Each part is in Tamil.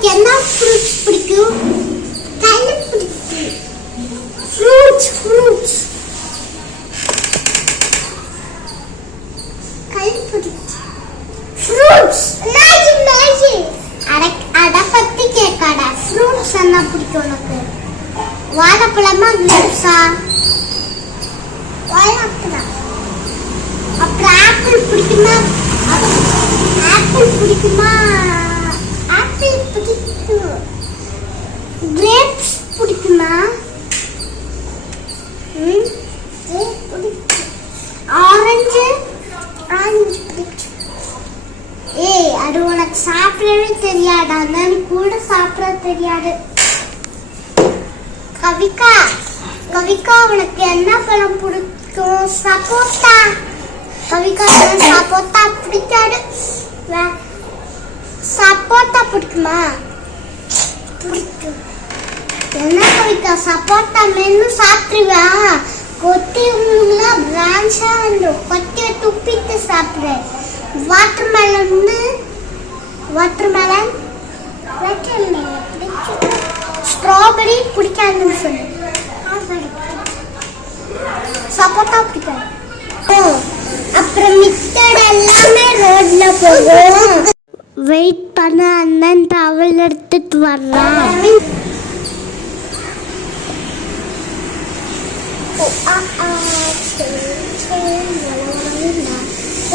உனக்கு என்ன ஃப்ரூட்ஸ் பிடிக்கும்? கையில பிடிக்கும். ஃப்ரூட்ஸ் கையில பிடிக்கும். ஃப்ரூட்ஸ் மேகி அட பத்தி கேட்காத. ஃப்ரூட்ஸ் என்ன பிடிக்கும் உனக்கு? வாழைப்பழமா கிரேப்ஸா? வாழைப்பழம். அப்புறம் ஆப்பிள் பிடிக்குமா? ஆப்பிள் பிடிக்கும். கிரேப்ஸ் பிடிக்குமா? ஆரஞ்சு பிடிக்கும். ஏய், அது உனக்கு சாப்பிடவே தெரியாது. அதனால கூட சாப்பிட தெரியாது. கவிகா உனக்கு என்ன பழம் பிடிக்கும்? சப்போட்டா. கவிகா சப்போட்டா பிடிக்காது. சப்போட்டா பிடிக்குமா? பிடிக்கும். என்ன கவிகா சப்போட்டா மென்னு சாப்பிடுவா? கொத்தி பிரான்ச்சா கொத்திய துப்பிட்டு சாப்பிடு. வாட்டர்மெலன் ஸ்ட்ராபெரி பிடிக்காதுன்னு சொல்லு. சப்போட்டா பிடிக்காது. அப்புறம் மிச்சம் எல்லாமே ரோட்ல போகும். வெயிட் பண்ண, அண்ணன் டவல் எடுத்துட்டு வர்றான்.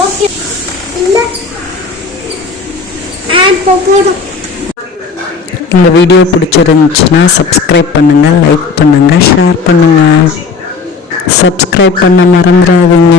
ஓகே, இந்த வீடியோ பிடிச்சிருந்துச்சுன்னா சப்ஸ்கிரைப் பண்ணுங்கள், லைக் பண்ணுங்கள், ஷேர் பண்ணுங்கள். சப்ஸ்கிரைப் பண்ண மறந்துடாதீங்க.